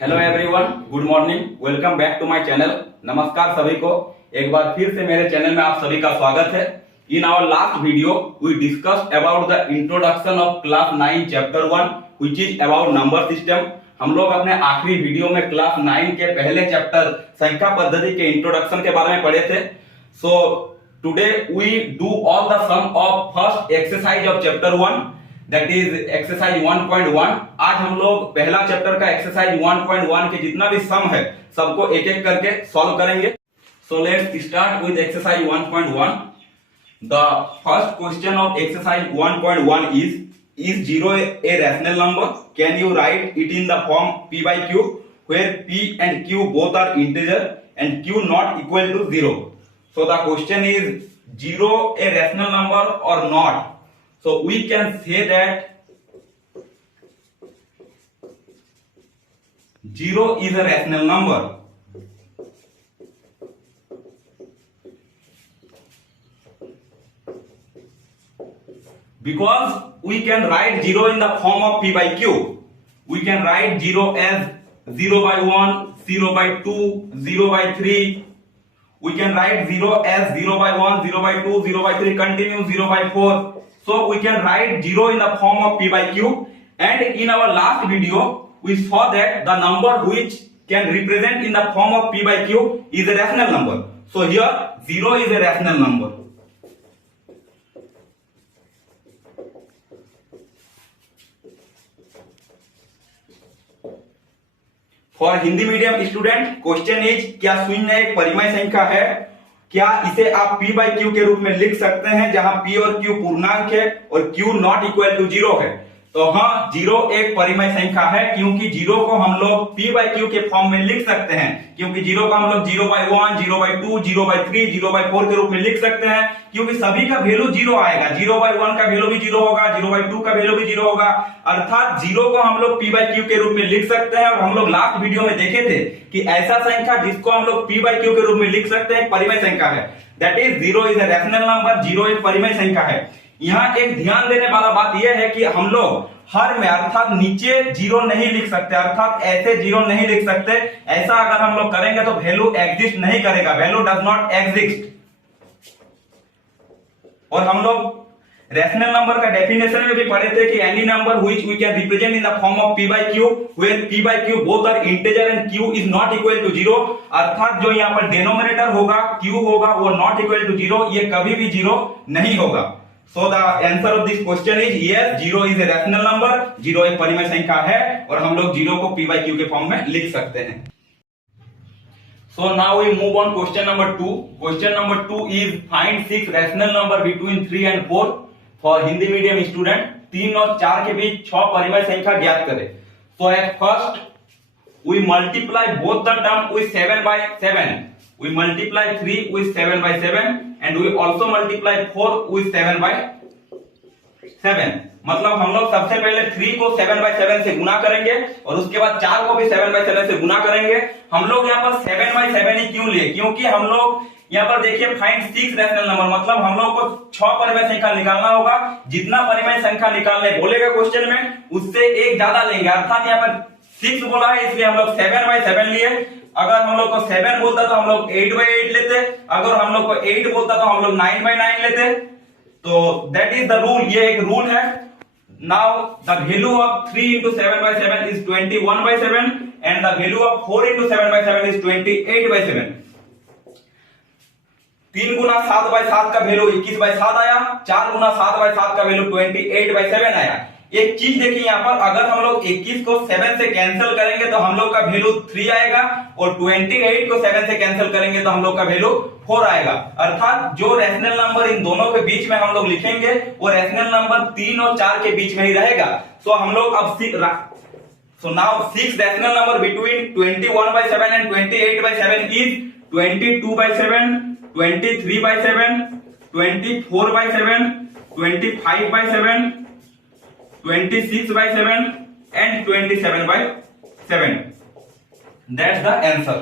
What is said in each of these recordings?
Hello everyone, good morning, welcome back to my channel. नमस्कार सभी को, एक बार फिर से मेरे चैनल में आप सभी का स्वागत है। In our last video we discussed about the introduction of class 9 chapter 1 which is about number system. हम लोग अपने आखिरी वीडियो में क्लास 9 के पहले चैप्टर संख्या पद्धति के इंट्रोडक्शन के बारे में पढ़े थे। So today we do all the sum of first exercise of chapter 1, that is exercise 1.1। आज हम लोग पहला चैप्टर का एक्सरसाइज 1.1 के जितना भी सम है सबको एक एक करके सॉल्व करेंगे। So let's start with exercise 1.1। The first question of exercise 1.1 is 0 a rational number? Can you write it in the form p by q where p and q both are integer and q not equal to 0? So the question is 0 a rational number or not? So we can say that 0 is a rational number. Because we can write 0 in the form of p by q. We can write 0 as 0 by 1, 0 by 2, 0 by 3. We can write 0 as 0 by 1, 0 by 2, 0 by 3, continue 0 by 4. So we can write 0 in the form of p by q, and in our last video we saw that the number which can represent in the form of p by q is a rational number. So here 0 is a rational number. For Hindi medium student question is, क्या शून्य एक परिमेय संख्या है? क्या इसे आप p by q के रूप में लिख सकते हैं जहां p और q पूर्णांक है और q नॉट इक्वल टू 0 है? तो हाँ, 0 एक परिमेय संख्या है क्योंकि 0 को हम लोग p by q के फॉर्म में लिख सकते हैं, क्योंकि 0 को हम लोग 0 by 1, 0 by 2, 0 by 3, 0 by 4 के रूप में लिख सकते हैं, क्योंकि सभी का वैल्यू 0 आएगा। 0 by 1 का वैल्यू भी 0 होगा, 0 by 2 का वैल्यू भी 0 होगा, अर्थात 0 को हम लोग p by q के रूप में लिख सकते हैं। और हम लोग लास्ट वीडियो में देखे थे कि ऐसा संख्या जिसको हम लोग p by q के रूप में लिख सकते हैं परिमेय संख्या है, that is 0 is a rational number. 0 एक परिमेय संख्या है। यहाँ एक ध्यान देने वाला बात यह है कि हम लोग हर में अर्थात नीचे 0 नहीं लिख सकते, अर्थात ऐसे 0 नहीं लिख सकते। ऐसा अगर हम लोग करेंगे तो वैल्यू एग्जिस्ट नहीं करेगा, वैल्यू डज नॉट एग्जिस्ट। और हम लोग रैशनल नंबर का डेफिनेशन में भी पढ़े थे कि any number which we can represent in the form of p by q where p by q both are integer and q is not equal to 0, अर्थात जो यहाँ पर डिनोमिनेटर होगा q होगा वो नॉट इक्वल टू 0, ये कभी भी 0 नहीं होगा। So the answer of this question is yes, 0 is a rational number. 0 एक परिमेय संख्या है और हम लोग 0 को p by q के फॉर्म में लिख सकते हैं। So now we move on question number 2. Question number 2 is find 6 rational number between 3 and 4 for Hindi medium student. 3 और 4 के बीच 6 परिमेय संख्या ज्ञात करें। So at first we multiply both the term with 7 by 7. We multiply 3 with 7 by 7 and we also multiply 4 with 7 by 7। मतलब हम लोग सबसे पहले 3 को 7 by 7 से गुना करेंगे और उसके बाद 4 को भी 7 by 7 से गुना करेंगे। हम लोग यहाँ पर 7 by 7 ही क्यों लिए? क्योंकि हम लोग यहाँ पर देखिए फाइंड 6 रैशनल नंबर, मतलब हम लोग को 6 परिमेय संख्या निकालना होगा। जितना परिमेय संख्या निकालने बोलेगा क्वेश्चन में उससे एक ज्यादा लेंगे, अर्थात यहाँ पर 6 बोला है इसलिए हम लोग 7 by 7 लिए। अगर हम लोग को 7 बोलता तो हम लोग 8 by 8 लेते, अगर हम लोग को 8 बोलता तो हम लोग 9 by 9 लेते। तो दैट इज द रूल, ये एक रूल है। Now the value of 3 into 7 by 7 is 21 by 7 and the value of 4 into 7 by 7 is 28 by 7। 3 Guna 7 by 7 का वैल्यू 21 by 7 आया, 4 गुना 7 by 7 का वैल्यू 28 by 7 आया। एक चीज देखिए यहाँ पर, अगर हम लोग 21 को 7 से कैंसिल करेंगे तो हम लोग का वैल्यू 3 आएगा और 28 को 7 से कैंसिल करेंगे तो हम लोग का वैल्यू 4 आएगा। अर्थात जो रैशनल नंबर इन दोनों के बीच में हम लोग लिखेंगे वो रैशनल नंबर 3 और 4 के बीच में ही रहेगा। सो हम लोग अब so now 6 rational number between 21 by 7 and 28 by 7 is 22 by 7, 23 by 7, 24 by 7, 25 by 7, 26 by 7 and 27 by 7. That's the answer.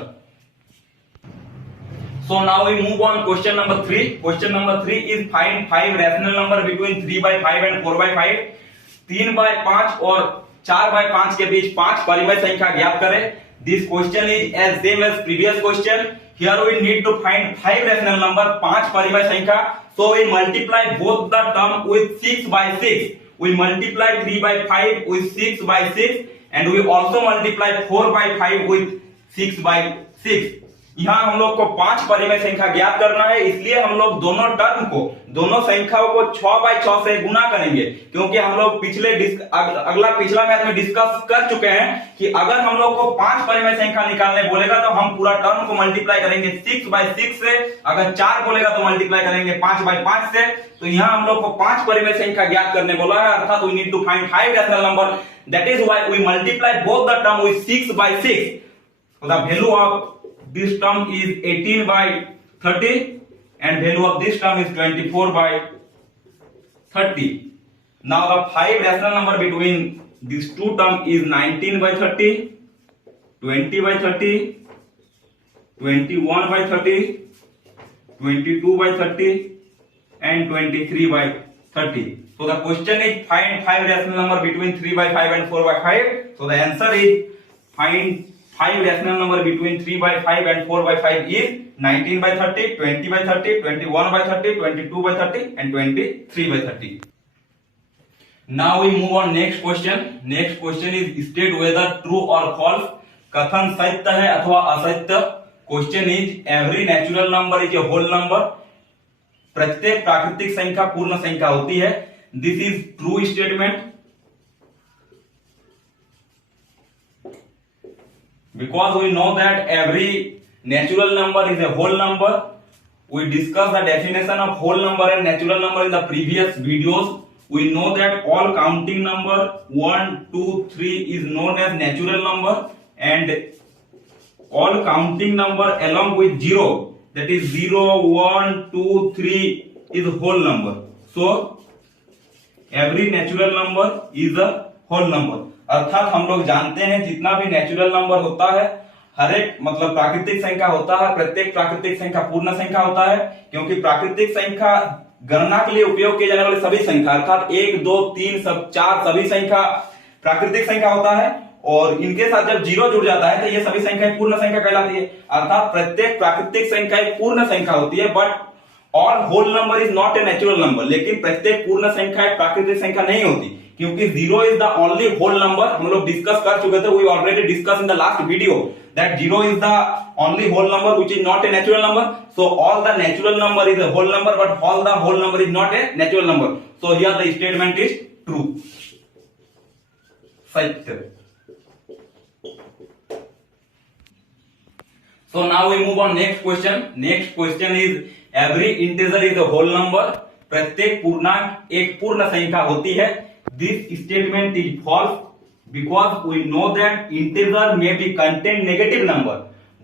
So now we move on question number 3. Question number 3 is find 5 rational number between 3 by 5 and 4 by 5. 3 by 5 और 4 by 5 के बीच 5 परिमेय संख्या ज्ञात करें। This question is as same as previous question. Here we need to find 5 rational number, 5 परिमेय संख्या. So we multiply both the term with 6 by 6. We multiply 3 by 5 with 6 by 6 and we also multiply 4 by 5 with 6 by 6. यहाँ हम लोग को 5 परिमेय संख्या ज्ञात करना है, इसलिए हम लोग दोनों टर्म को, दोनों संख्याओं को 6 by 6 से गुना करेंगे, क्योंकि हम लोग पिछला मैथ में डिस्कस कर चुके हैं कि अगर हम लोग को 5 परिमेय संख्या निकालने बोलेगा तो हम पूरा टर्म को मल्टीप्लाई करेंगे 6 by 6 से. अगर 4 बोलेगा तो मल्टीप्लाई करेंगे 5 by 5 से. तो यहाँ हम लोग को 5 परिमेय संख्या ज्ञात करने बोला है, अर्थात we need to find 5 rational number. That is why we multiply both the term with 6 by 6. So the value of this term is 18 by 30 and value of this term is 24 by 30. Now the 5 rational number between these two terms is 19 by 30, 20 by 30, 21 by 30, 22 by 30 and 23 by 30. So the question is find 5 rational number between 3 by 5 and 4 by 5. So the answer is find 5 rational number between 3 by 5 and 4 by 5 is 19 by 30, 20 by 30, 21 by 30, 22 by 30 and 23 by 30. Now we move on next question. Next question is state whether true or false. कथन सत्य है अथवा असत्य. Question is every natural number is a whole number. प्रत्येक प्राकृतिक संख्या पूर्ण संख्या होती है. This is true statement. Because we know that every natural number is a whole number. We discussed the definition of whole number and natural number in the previous videos. We know that all counting number 1, 2, 3 is known as natural number and all counting number along with 0, that is 0, 1, 2, 3 is whole number. So every natural number is a whole number. अर्थात हम लोग जानते हैं जितना भी natural number होता है, हर एक मतलब प्राकृतिक संख्या होता है, प्रत्येक प्राकृतिक संख्या पूर्ण संख्या होता है, क्योंकि प्राकृतिक संख्या गणना के लिए उपयोग किए जाने वाली सभी संख्या अर्थात 1, 2, 3 सब 4 सभी संख्या प्राकृतिक संख्या होता है और इनके साथ जब 0 जुड़ जाता है तो ये सभी संख्याएं पूर्ण संख्या कहलाती है. अर्थात प्रत्येक प्राकृतिक संख्या एक पूर्ण संख्या होती है. But all whole number is not a natural number. लेकिन प्रत्येक पूर्ण संख्या एक प्राकृतिक संख्या नहीं होती, क्योंकि 0 is the only whole number. हम लोग डिस्कस कर चुके थे, we already discuss in the last video that 0 is the only whole number which is not a natural number. So all the natural number is a whole number but all the whole number is not a natural number. So here the statement is true, सत्य. So now we move on next question. Next question is every integer is a whole number. प्रत्येक पूर्णांक एक पूर्ण संख्या होती है. This statement is false because we know that integer may be contain negative number,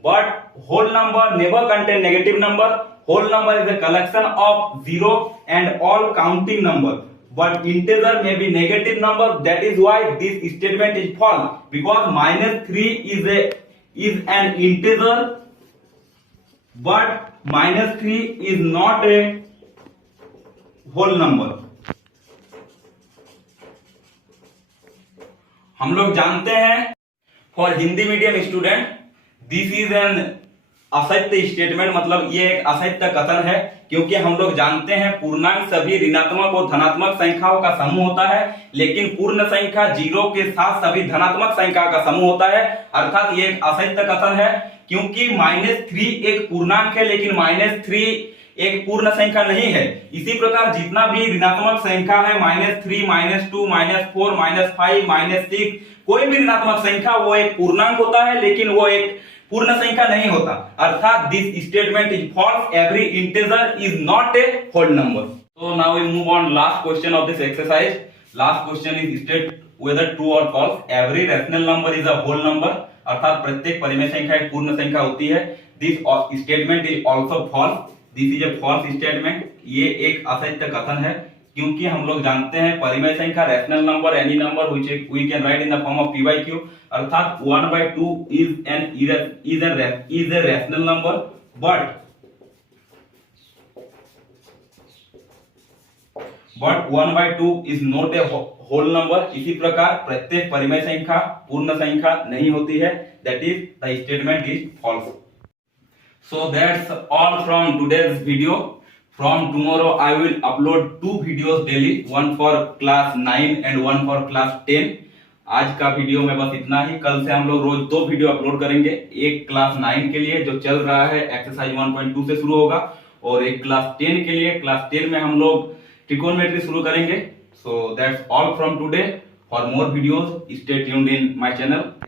but whole number never contain negative number. Whole number is a collection of 0 and all counting number, but integer may be negative number. That is why this statement is false, because -3 is an integer, but -3 is not a whole number. हम लोग जानते हैं for Hindi medium student this is an असत्य statement, मतलब ये एक असत्य कथन है, क्योंकि हम लोग जानते हैं पूर्णांक सभी ऋणात्मक और धनात्मक संख्याओं का समूह होता है, लेकिन पूर्ण संख्या 0 के साथ सभी धनात्मक संख्या का समूह होता है. अर्थात ये एक असत्य कथन है, क्योंकि -3 एक पूर्णांक है लेकिन -3 एक पूर्ण संख्या नहीं है. इसी प्रकार जितना भी ऋणात्मक संख्या है -3, -2, -4, -5, -6 कोई भी ऋणात्मक संख्या वो एक पूर्णांक होता है लेकिन वो एक पूर्ण संख्या नहीं होता. अर्थात this statement is false. Every integer is not a whole number. So now we move on last question of this exercise. Last question is state whether true or false. Every rational number is a whole number. अर्थात प्रत्येक परिमेय संख्या एक पूर्ण संख्या होती है. This statement is also false. This is a false statement. ये एक असत्य कथन है, क्योंकि हम लोग जानते हैं परिमेय संख्या rational number any number which we can write in the form of p by q. अर्थात 1/2 is a rational number, but 1/2 is not a whole number. इसी प्रकार प्रत्येक परिमेय संख्या पूर्ण संख्या नहीं होती है। That is the statement is false. So that's all from today's video. From tomorrow I will upload 2 videos daily, one for class 9 and one for class 10. आज का वीडियो में बस इतना ही। कल से हम लोग रोज 2 वीडियो अपलोड करेंगे। एक क्लास 9 के लिए जो चल रहा है एक्सरसाइज 1.2 से शुरू होगा, और एक क्लास 10 के लिए। क्लास 10 में हम लोग ट्रिकोनोमेट्री शुरू करेंगे। So that's all from today. For more videos, stay tuned in my channel.